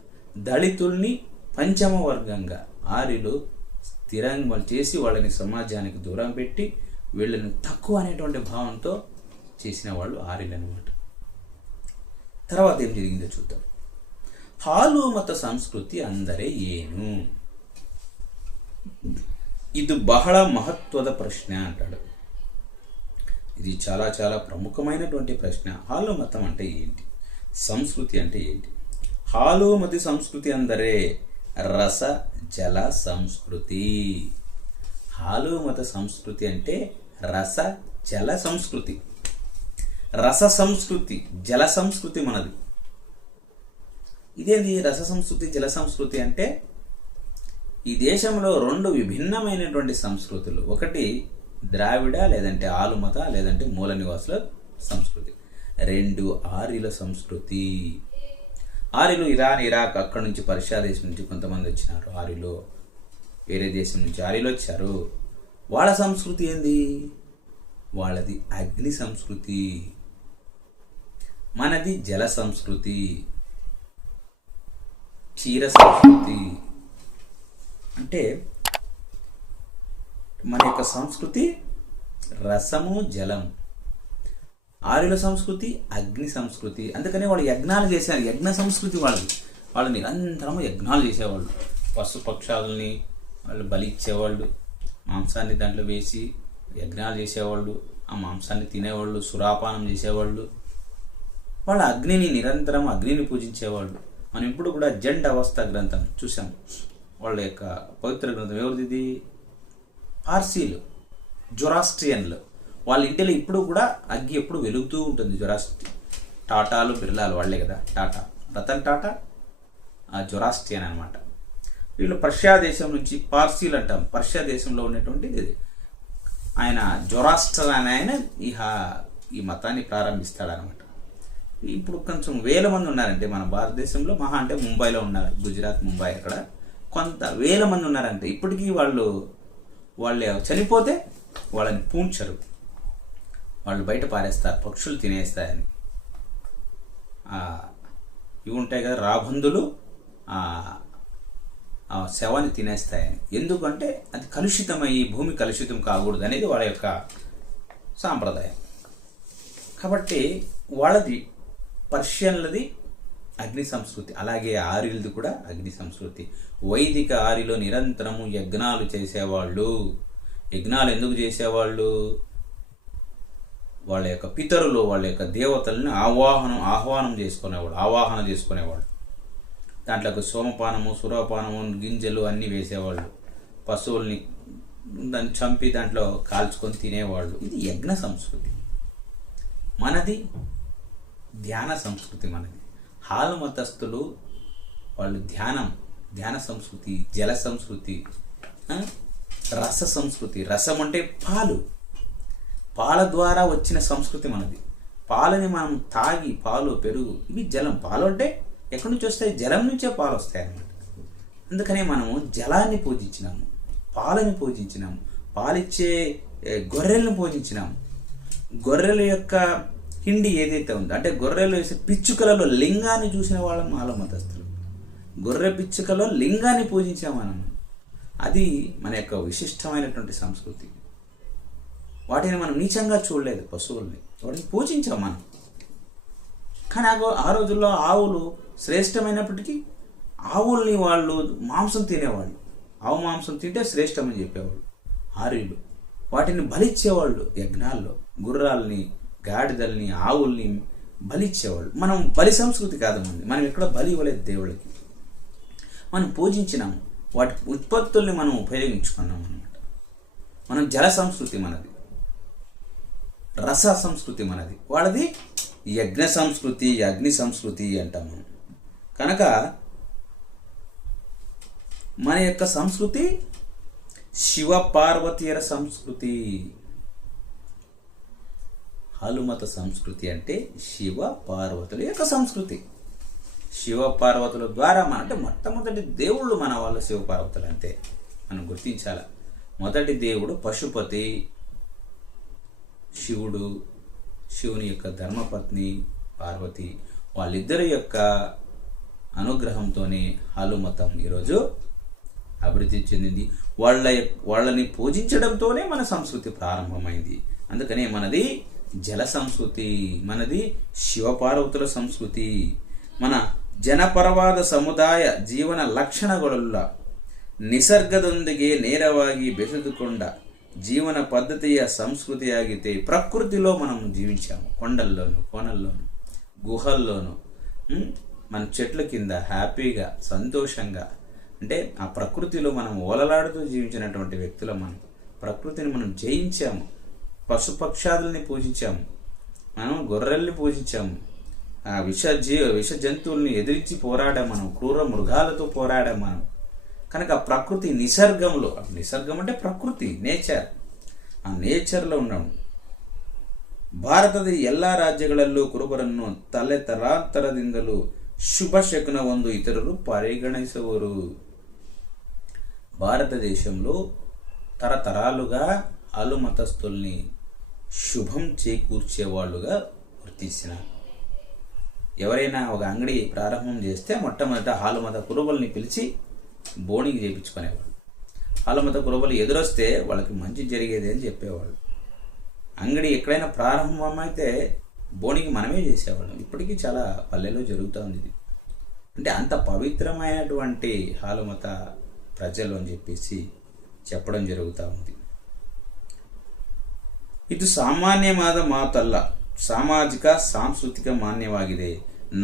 దళితుల్ని పంచమ వర్గంగా ఆర్యులు స్థిరంగా చేసి వాళ్ళని సమాజానికి దూరం పెట్టి వీళ్ళని తక్కువ అనేటువంటి భావంతో చేసిన వాళ్ళు ఆర్యులు అనమాట. తర్వాత ఏం జరిగిందో చూద్దాం. ಹಾಲು ಮತ ಸಂಸ್ಕೃತಿ ಅಂದರೆ ಏನು? ಇದು ಬಹಳ ಮಹತ್ವದ ಪ್ರಶ್ನೆ అంటాడు. ఇది చాలా చాలా ప్రముఖమైనటువంటి ప్రశ్న. హాలు మతం అంటే ఏంటి, సంస్కృతి అంటే ఏంటి? హాలు మతి సంస్కృతి ಅಂದರೆ రస జల సంస్కృతి. హాలు మత సంస్కృతి అంటే రస జల సంస్కృతి. రస సంస్కృతి, జల సంస్కృతి మనది. ఇదేంది రస సంస్కృతి, జల సంస్కృతి అంటే? ఈ దేశంలో 2 విభిన్నమైనటువంటి సంస్కృతులు. ఒకటి ద్రావిడ లేదంటే ఆలుమత లేదంటే మూల నివాసుల సంస్కృతి. 2 ఆర్యుల సంస్కృతి. ఆర్యులు ఇరాన్, ఇరాక్, అక్కడి నుంచి పర్షియా దేశం నుంచి కొంతమంది వచ్చినారు. ఆర్యులు వేరే దేశం నుంచి ఆర్యులు వచ్చారు. వాళ్ళ సంస్కృతి ఏంది? వాళ్ళది అగ్ని సంస్కృతి, మనది జల సంస్కృతి, క్షీర సంస్కృతి. అంటే మన యొక్క సంస్కృతి రసము, జలం. ఆర్యుల సంస్కృతి అగ్ని సంస్కృతి. అందుకనే వాళ్ళు యజ్ఞాలు చేశారు. యజ్ఞ సంస్కృతి వాళ్ళది. వాళ్ళు నిరంతరము యజ్ఞాలు చేసేవాళ్ళు. పశు పక్షాలని వాళ్ళు బలి ఇచ్చేవాళ్ళు, మాంసాన్ని దాంట్లో వేసి యజ్ఞాలు చేసేవాళ్ళు, ఆ మాంసాన్ని తినేవాళ్ళు, సురాపానం చేసేవాళ్ళు. వాళ్ళ అగ్నిని నిరంతరం అగ్నిని పూజించేవాళ్ళు. మనం ఇప్పుడు కూడా జండ్ అవస్థ గ్రంథం చూసాం. వాళ్ళ యొక్క పవిత్ర గ్రంథం ఎవరిది? పార్సీలు, జొరాస్ట్రియన్లు. వాళ్ళ ఇంటిలో ఇప్పుడు కూడా అగ్గి ఎప్పుడు వెలుగుతూ ఉంటుంది. టాటాలు, బిర్లాలు వాళ్ళే కదా. టాటా, రతన్ టాటా జొరాస్ట్రియన్ అనమాట. వీళ్ళు పర్షియా దేశం నుంచి, పార్సీలు అంటాం, పర్షియా దేశంలో ఉన్నటువంటిది ఇది. ఆయన జొరాస్టర్ అని ఆయన ఈ మతాన్ని ప్రారంభిస్తాడనమాట. ఇప్పుడు కొంచెం వేల మంది ఉన్నారంటే మన భారతదేశంలో, మహా అంటే ముంబైలో ఉన్నారు, గుజరాత్, ముంబై, అక్కడ కొంత వేల మంది ఉన్నారంటే. ఇప్పటికీ వాళ్ళు చనిపోతే వాళ్ళని పూడ్చరు, వాళ్ళు బయట పారేస్తారు, పక్షులు తినేస్తాయని. ఇవి ఉంటాయి కదా రాబందులు, శవాన్ని తినేస్తాయని. ఎందుకంటే అది కలుషితమయ్యి భూమి కలుషితం కాకూడదు అనేది వాళ్ళ యొక్క సాంప్రదాయం. కాబట్టి వాళ్ళది, పర్షియన్లది అగ్ని సంస్కృతి. అలాగే ఆర్యులది కూడా అగ్ని సంస్కృతి. వైదిక ఆర్యులు నిరంతరము యజ్ఞాలు చేసేవాళ్ళు. యజ్ఞాలు ఎందుకు చేసేవాళ్ళు? వాళ్ళ యొక్క పితరులు, వాళ్ళ యొక్క దేవతల్ని ఆహ్వానం చేసుకునేవాళ్ళు. దాంట్లోకి సోమపానము, సురపానము, గింజలు అన్నీ వేసేవాళ్ళు. పశువుల్ని దాన్ని చంపి దాంట్లో కాల్చుకొని తినేవాళ్ళు. ఇది యజ్ఞ సంస్కృతి. మనది ధ్యాన సంస్కృతి. మనది హాలు మతస్థులు, వాళ్ళు ధ్యాన సంస్కృతి, జల సంస్కృతి, రస సంస్కృతి. రసం అంటే పాల ద్వారా వచ్చిన సంస్కృతి మనది. పాలని మనం తాగి, పాలు, పెరుగు, ఇవి జలం. పాలు అంటే ఎక్కడి నుంచి వస్తాయి? జలం నుంచే పాలు వస్తాయి అన్నమాట. అందుకనే మనము జలాన్ని పూజించినాము, పాలని పూజించినాము, పాలిచ్చే గొర్రెలను పూజించినాము. గొర్రెల యొక్క హిండి ఏదైతే ఉందో, అంటే గొర్రెలు వేసే పిచ్చుకలలో లింగాన్ని చూసిన వాళ్ళం మాల మతస్థులు. గొర్రె పిచ్చుకలో లింగాన్ని పూజించాము మనం. అది మన యొక్క విశిష్టమైనటువంటి సంస్కృతి. వాటిని మనం నీచంగా చూడలేదు, పశువుల్ని వాటిని పూజించాం మనం. కానీ ఆ రోజుల్లో ఆవులు శ్రేష్టమైనప్పటికీ ఆవుల్ని వాళ్ళు మాంసం తినేవాళ్ళు. ఆవు మాంసం తింటే శ్రేష్టమని చెప్పేవాళ్ళు ఆర్యులు. వాటిని బలిచ్చేవాళ్ళు యజ్ఞాల్లో. గుర్రాలని, గాడిదల్ని, ఆవుల్ని బలిచ్చేవాళ్ళు. మనం బలి సంస్కృతి కాదు మనది. మనం ఎక్కడ బలి ఇవ్వలేదు దేవుళ్ళకి. మనం పూజించినాము, వాటి ఉత్పత్తుల్ని మనం ఉపయోగించుకున్నాం అన్నమాట. మనం జల సంస్కృతి మనది, రస సంస్కృతి మనది. వాళ్ళది యజ్ఞ సంస్కృతి, అగ్ని సంస్కృతి అంటాం మనం. కనుక మన యొక్క సంస్కృతి శివ పార్వతీయర సంస్కృతి. హనుమత సంస్కృతి అంటే శివ పార్వతుల యొక్క సంస్కృతి. శివ పార్వతుల ద్వారా అంటే మొట్టమొదటి దేవుళ్ళు మన వాళ్ళ శివ పార్వతులు అంతే మనం గుర్తించాల. మొదటి దేవుడు పశుపతి శివుడు, శివుని యొక్క ధర్మపత్ని పార్వతి. వాళ్ళిద్దరి యొక్క అనుగ్రహంతోనే హాలు మతం ఈరోజు అభివృద్ధి చెందింది. వాళ్ళని పూజించడంతోనే మన సంస్కృతి ప్రారంభమైంది. అందుకనే మనది జల సంస్కృతి, మనది శివపార్వతుల సంస్కృతి. మన ಜನಪರವಾದ ಸಮುದಾಯ ಜೀವನ ಲಕ್ಷಣಗಳುಳ್ಳ ನಿಸರ್ಗದೊಂದಿಗೆ ನೇರವಾಗಿ ಬೆಸೆದುಕೊಂಡ జీవన పద్ధతియ సంస్కృతియాగితే ప్రకృతిలో మనం జీవించాము. కొండల్లోను, కోనల్లోను, గుహల్లోను, మన చెట్ల కింద హ్యాపీగా, సంతోషంగా, అంటే ఆ ప్రకృతిలో మనం ఓలలాడుతూ జీవించినటువంటి వ్యక్తులు. మనం ప్రకృతిని మనం జయించాము. పశుపక్షాదుల్ని పూజించాము, మనం గొర్రెల్ని పూజించాము, ఆ విష జంతువుల్ని ఎదిరించి పోరాడాం మనం, క్రూర మృగాలతో పోరాడాం మనం. కనుక ప్రకృతి నిసర్గంలో, నిసర్గం అంటే ప్రకృతి, నేచర్, ఆ నేచర్లో ఉన్నాము. ಭಾರತದ ಎಲ್ಲ ರಾಜ್ಯಗಳಲ್ಲೂ ಕುರುಬರನ್ನು ತಲೆ ತರಾಂತರದಿಂದಲೂ ಶುಭಶಕುನ ಒಂದು ಇತರರು ಪರಿಗಣಿಸುವರು. భారతదేశంలో తరతరాలుగా హాలు మతస్థుల్ని శుభం చేకూర్చేవాళ్ళుగా గుర్తించినారు. ఎవరైనా ఒక అంగడి ప్రారంభం చేస్తే మొట్టమొదట హాలు మత కురుబల్ని పిలిచి బోణికి చేయించుకునేవాళ్ళు. హాలు మత కురుబలు ఎదురొస్తే వాళ్ళకి మంచి జరిగేది అని చెప్పేవాళ్ళు. అంగడి ఎక్కడైనా ప్రారంభం అయితే బోణికి మనమే చేసేవాళ్ళం. ఇప్పటికీ చాలా పల్లెలో జరుగుతూ ఉంది ఇది. అంటే అంత పవిత్రమైనటువంటి హాలు మత ప్రజలు అని చెప్పేసి చెప్పడం జరుగుతూ ఉంది. ಇದು ಸಾಮಾನ್ಯವಾದ ಮಾತಲ್ಲ, ಸಾಮಾಜಿಕ ಸಾಂಸ್ಕೃತಿಕ ಮಾನ್ಯವಾಗಿದೆ.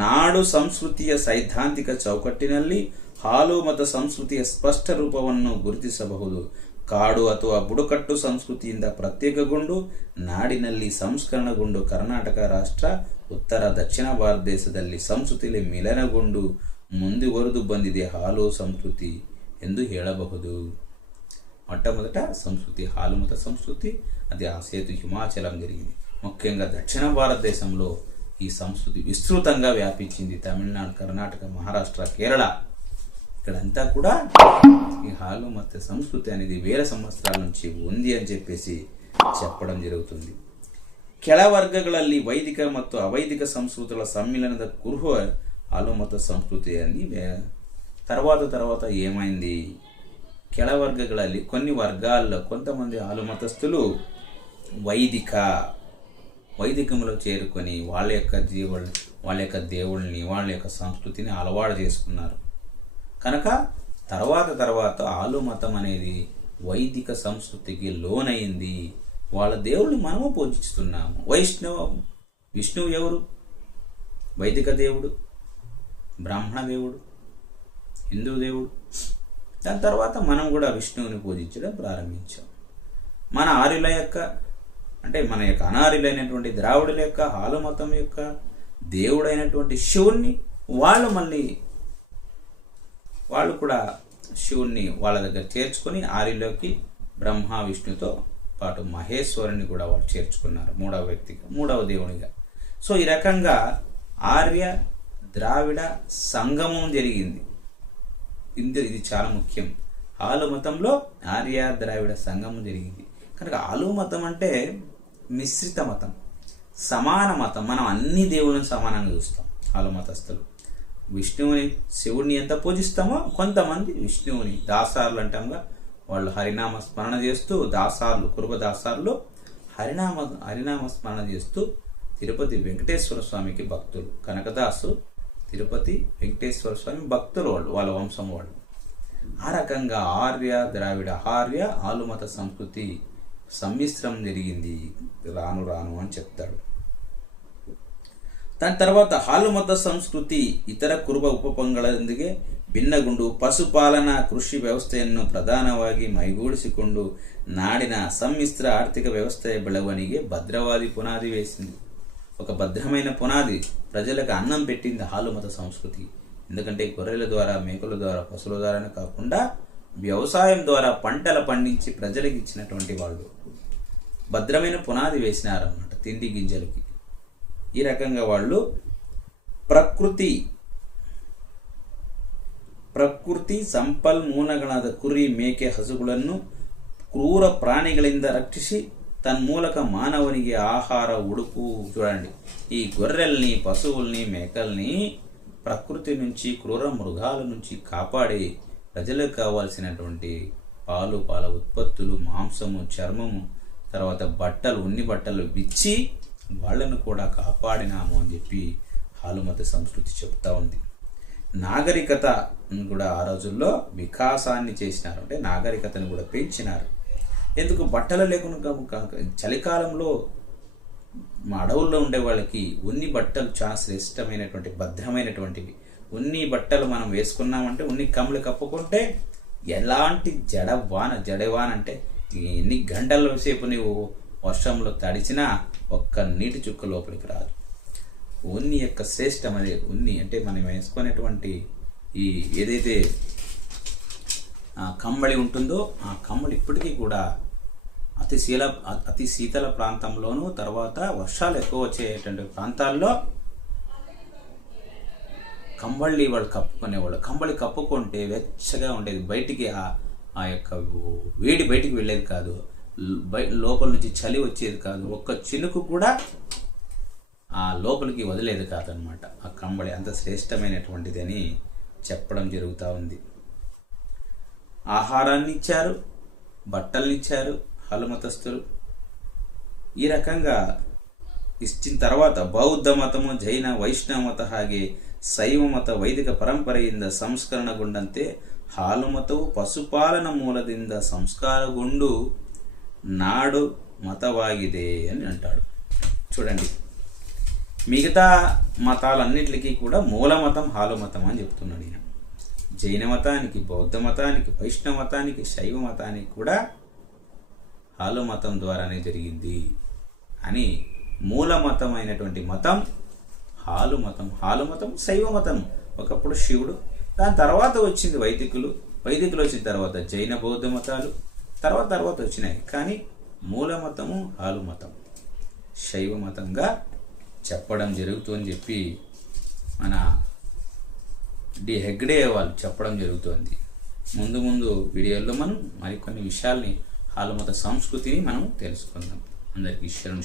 ನಾಡು ಸಂಸ್ಕೃತಿಯ ಸೈದ್ಧಾಂತಿಕ ಚೌಕಟ್ಟಿನಲ್ಲಿ ಹಾಲು ಮತ ಸಂಸ್ಕೃತಿಯ ಸ್ಪಷ್ಟ ರೂಪವನ್ನು ಗುರುತಿಸಬಹುದು. ಕಾಡು ಅಥವಾ ಬುಡಕಟ್ಟು ಸಂಸ್ಕೃತಿಯಿಂದ ಪ್ರತ್ಯೇಕಗೊಂಡು ನಾಡಿನಲ್ಲಿ ಸಂಸ್ಕರಣಗೊಂಡು ಕರ್ನಾಟಕ ರಾಷ್ಟ್ರ ಉತ್ತರ ದಕ್ಷಿಣ ಭಾರತ ದೇಶದಲ್ಲಿ ಸಂಸ್ಕೃತಿಯಲ್ಲಿ ಮಿಲನಗೊಂಡು ಮುಂದುವರೆದು ಬಂದಿದೆ ಹಾಲು ಸಂಸ್ಕೃತಿ ಎಂದು ಹೇಳಬಹುದು. మొట్టమొదట సంస్కృతి హాలు మత సంస్కృతి, అది ఆ సేతు హిమాచలం జరిగింది. ముఖ్యంగా దక్షిణ భారతదేశంలో ఈ సంస్కృతి విస్తృతంగా వ్యాపించింది. తమిళనాడు, కర్ణాటక, మహారాష్ట్ర, కేరళ ఇక్కడంతా కూడా ఈ హాలు మత సంస్కృతి అనేది వేల సంవత్సరాల నుంచి ఉంది అని చెప్పేసి చెప్పడం జరుగుతుంది. ಕೆಳವರ್ಗಗಳಲ್ಲಿ ವೈದಿಕ ಮತ್ತು ಅವೈದಿಕ ಸಂಸ್ಕೃತಿಗಳ ಸಮ್ಮಿಲನದ ಕುರುಹು హాలు మత సంస్కృతి అని తర్వాత ఏమైంది? ಕೆಳವರ್ಗಗಳಲ್ಲಿ కొన్ని వర్గాల్లో కొంతమంది హాలు మతస్థులు వైదికములో చేరుకొని వాళ్ళ యొక్క దేవుళ్ళని వాళ్ళ యొక్క సంస్కృతిని అలవాటు చేసుకున్నారు. కనుక తర్వాత హాలు మతం అనేది వైదిక సంస్కృతికి లోనైంది. వాళ్ళ దేవుళ్ళని మనము పూజిస్తున్నాము. విష్ణువు ఎవరు? వైదిక దేవుడు, బ్రాహ్మణ దేవుడు, హిందూ దేవుడు. దాని తర్వాత మనం కూడా విష్ణువుని పూజించడం ప్రారంభించాం. మన ఆర్యుల యొక్క అంటే మన యొక్క అనార్యులైనటువంటి ద్రావిడుల యొక్క హాలు మతం యొక్క దేవుడైనటువంటి శివుణ్ణి వాళ్ళు కూడా శివుణ్ణి వాళ్ళ దగ్గర చేర్చుకొని ఆర్యులోకి బ్రహ్మ విష్ణుతో పాటు మహేశ్వరుని కూడా వాళ్ళు చేర్చుకున్నారు మూడవ దేవునిగా. సో ఈ రకంగా ఆర్య ద్రావిడ సంగమం జరిగింది. ఇది చాలా ముఖ్యం. హాలు మతంలో ఆర్య ద్రావిడ సంగమం జరిగింది. కనుక హాలు మతం అంటే మిశ్రిత మతం, సమాన మతం. మనం అన్ని దేవుళ్ళని సమానంగా చూస్తాం. హాలు మతస్థులు విష్ణువుని శివుడిని ఎంత పూజిస్తామో కొంతమంది విష్ణువుని దాసారులు అంటాంగా వాళ్ళు హరినామ స్మరణ చేస్తూ కురుబ దాసారులు హరినామ స్మరణ చేస్తూ తిరుపతి వెంకటేశ్వర స్వామికి భక్తులు. కనకదాసు తిరుపతి వెంకటేశ్వర స్వామి భక్తులు వాళ్ళ వంశం వాళ్ళు. ఆ రకంగా ఆర్య ద్రావిడ హాలు మత సంస్కృతి సమ్మిశ్రం జరిగింది రాను అని చెప్తాడు. దాని తర్వాత హాಲು ಮತ ಸಂಸ್ಕೃತಿ ಇತರ ಕುರುಬ ಉಪಪಂಗಳೊಂದಿಗೆ ಭಿನ್ನಗೊಂಡು ಪಶುಪಾಲನ ಕೃಷಿ ವ್ಯವಸ್ಥೆಯನ್ನು ಪ್ರಧಾನವಾಗಿ ಮೈಗೂಡಿಸಿಕೊಂಡು ನಾಡಿನ ಸಮ್ಮಿಶ್ರ ಆರ್ಥಿಕ ವ್ಯವಸ್ಥೆಯ ಬೆಳವಣಿಗೆ భద్రవాది పునాది వేసింది. ఒక భద్రమైన పునాది, ప్రజలకు అన్నం పెట్టింది హాలు మత సంస్కృతి. ఎందుకంటే గొర్రెల ద్వారా, మేకల ద్వారా, పశువుల ద్వారానే కాకుండా వ్యవసాయం ద్వారా పంటలు పండించి ప్రజలకు ఇచ్చినటువంటి వాళ్ళు భద్రమైన పునాది వేసినారన్నమాట తిండి గింజలకి. ఈ రకంగా వాళ్ళు ಪ್ರಕೃತಿ ಸಂಪನ್ಮೂಲಗಳಾದ ಕುರಿ, ಮೇಕೆ, ಹಸುಗಳನ್ನು ಕ್ರೂರ ಪ್ರಾಣಿಗಳಿಂದ ರಕ್ಷಿಸಿ తన్మూలక మానవునికి ఆహార ఉడుపు. చూడండి, ఈ గొర్రెల్ని, పశువుల్ని, మేకల్ని ప్రకృతి నుంచి, క్రూర మృగాల నుంచి కాపాడి ప్రజలకు కావాల్సినటువంటి పాల ఉత్పత్తులు, మాంసము, చర్మము, తర్వాత బట్టలు, ఉన్ని బట్టలు ఇచ్చి వాళ్ళను కూడా కాపాడినాము అని చెప్పి హాలు మత సంస్కృతి చెప్తా ఉంది. నాగరికత కూడా ఆ రోజుల్లో వికాసాన్ని చేసినారు, అంటే నాగరికతను కూడా పెంచినారు. ఎందుకు? బట్టలు లేకుండా చలికాలంలో మా అడవుల్లో ఉండే వాళ్ళకి ఉన్ని బట్టలు చాలా శ్రేష్టమైనటువంటి భద్రమైనటువంటివి. ఉన్ని బట్టలు మనం వేసుకున్నామంటే, ఉన్ని కమ్ములు కప్పుకుంటే ఎలాంటి జడవాన అంటే ఎన్ని గంటల సేపు నీవు వర్షంలో తడిచినా ఒక్క నీటి చుక్క లోపలికి రాదు. ఉన్ని యొక్క శ్రేష్టం అదే. ఉన్ని అంటే మనం వేసుకునేటువంటి ఈ ఏదైతే కమ్మడి ఉంటుందో ఆ కమ్మడి ఇప్పటికీ కూడా అతి శీతల ప్రాంతంలోనూ, తర్వాత వర్షాలు ఎక్కువ వచ్చేటువంటి ప్రాంతాల్లో కంబళి వాళ్ళు కప్పుకునేవాళ్ళు. కంబళి కప్పుకుంటే వెచ్చగా ఉండేది, బయటికి ఆ యొక్క వేడి బయటికి వెళ్ళేది కాదు, లోపల నుంచి చలి వచ్చేది కాదు, ఒక్క చినుకు కూడా ఆ లోపలికి వదిలేది కాదనమాట. ఆ కంబళి అంత శ్రేష్టమైనటువంటిది అని చెప్పడం జరుగుతూ ఉంది. ఆహారాన్ని ఇచ్చారు, బట్టల్ని ఇచ్చారు హాలుమతస్థులు. ಈ రకంగా ಇಷ್ಟಿನ తర్వాత ಬೌದ್ಧ ಮತము, ಜೈನ, ವೈಷ್ಣವ ಮತ ಹಾಗೆ ಶೈವ ಮತ ವೈದಿಕ ಪರಂಪರೆಯಿಂದ ಸಂಸ್ಕರಣಗೊಂಡಂತೆ ಹಾಲು ಮತವು ಪಶುಪಾಲನ ಮೂಲದಿಂದ ಸಂಸ್ಕಾರಗೊಂಡು నాడు మతవాಗಿದೆ అని అంటాడు. చూడండి, మిగతా మతాలన్నిటికీ కూడా మూల మతం హాలు మతం అని చెప్తున్నాడు ఈయన. జైన మతానికి, బౌద్ధ మతానికి, వైష్ణవ మతానికి, శైవ మతానికి కూడా హాలు మతం ద్వారానే జరిగింది అని. మూల మతం అయినటువంటి మతం హాలు మతం. హాలు మతం శైవ మతం. ఒకప్పుడు శివుడు, దాని తర్వాత వచ్చింది వైదికులు వచ్చిన తర్వాత జైన, బౌద్ధ మతాలు తర్వాత వచ్చినాయి. కానీ మూల మతము హాలు మతం, శైవ మతంగా చెప్పడం జరుగుతుందని చెప్పి మన డి హెగ్డే వాళ్ళు చెప్పడం జరుగుతుంది. ముందు వీడియోల్లో మనం మరికొన్ని విషయాల్ని హాలు మత సంస్కృతిని మనం తెలుసుకుందాం. అందరికీ శరణు.